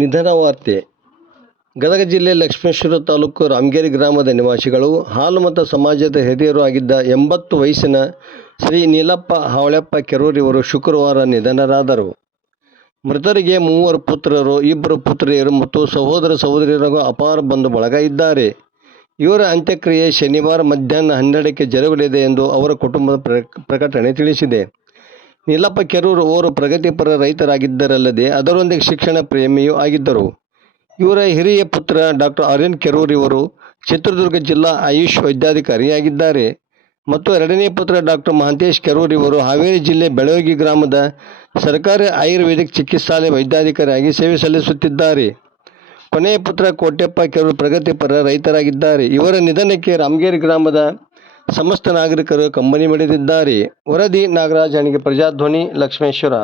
ನಿಧನ ವಾರ್ತೆ. ಗದಗ ಜಿಲ್ಲೆ ಲಕ್ಷ್ಮೇಶ್ವರ ತಾಲೂಕು ರಾಮಗೇರಿ ಗ್ರಾಮದ ನಿವಾಸಿಗಳು ಹಾಲು ಮತ್ತು ಸಮಾಜದ ಹಿರಿಯರು ಆಗಿದ್ದ 80 ವಯಸ್ಸಿನ ಶ್ರೀ ನೀಲಪ್ಪ ಹಾವಳೆಪ್ಪ ಕೆರೂರ್ ಇವರು ಶುಕ್ರವಾರ ನಿಧನರಾದರು. ಮೃತರಿಗೆ 3 ಪುತ್ರರು, 2 ಪುತ್ರಿಯರು ಮತ್ತು ಸಹೋದರ ಸಹೋದರಿಯರಿಗೂ ಅಪಾರ ಬಂಧು ಬಳಗ ಇದ್ದಾರೆ. ಇವರ ಅಂತ್ಯಕ್ರಿಯೆ ಶನಿವಾರ ಮಧ್ಯಾಹ್ನ 12ಕ್ಕೆ ಜರುಗಲಿದೆ ಎಂದು ಅವರ ಕುಟುಂಬದ ಪ್ರಕಟಣೆ ತಿಳಿಸಿದೆ. ನೀಲಪ್ಪ ಕೆರೂರ್ ಅವರು ಪ್ರಗತಿಪರ ರೈತರಾಗಿದ್ದರಲ್ಲದೆ ಅದರೊಂದಿಗೆ ಶಿಕ್ಷಣ ಪ್ರೇಮಿಯೂ ಆಗಿದ್ದರು. ಇವರ ಹಿರಿಯ ಪುತ್ರ ಡಾಕ್ಟರ್ ಆರ್ಯನ್ ಕೆರೂರ್ ಇವರು ಚಿತ್ರದುರ್ಗ ಜಿಲ್ಲಾ ಆಯುಷ್ ವೈದ್ಯಾಧಿಕಾರಿಯಾಗಿದ್ದಾರೆ ಮತ್ತು 2ನೇ ಪುತ್ರ ಡಾಕ್ಟರ್ ಮಹಾಂತೇಶ್ ಕೆರೂರ್ ಇವರು ಹಾವೇರಿ ಜಿಲ್ಲೆ ಬೆಳವಗಿ ಗ್ರಾಮದ ಸರ್ಕಾರಿ ಆಯುರ್ವೇದಿಕ್ ಚಿಕಿತ್ಸಾಲಯ ವೈದ್ಯಾಧಿಕಾರಿಯಾಗಿ ಸೇವೆ ಸಲ್ಲಿಸುತ್ತಿದ್ದಾರೆ. ಕೊನೆಯ ಪುತ್ರ ಕೋಟ್ಯಪ್ಪ ಕೆರೂರ್ ಪ್ರಗತಿಪರ ರೈತರಾಗಿದ್ದಾರೆ. ಇವರ ನಿಧನಕ್ಕೆ ರಾಮಗೇರಿ ಗ್ರಾಮದ ಸಮಸ್ತ ನಾಗರಿಕರು ಕಂಬನಿ ಮಿಡಿದಿದ್ದಾರೆ. ವರದಿ ನಾಗರಾಜ್ ಹಣಿಗೆ, ಪ್ರಜಾಧ್ವನಿ, ಲಕ್ಷ್ಮೇಶ್ವರ.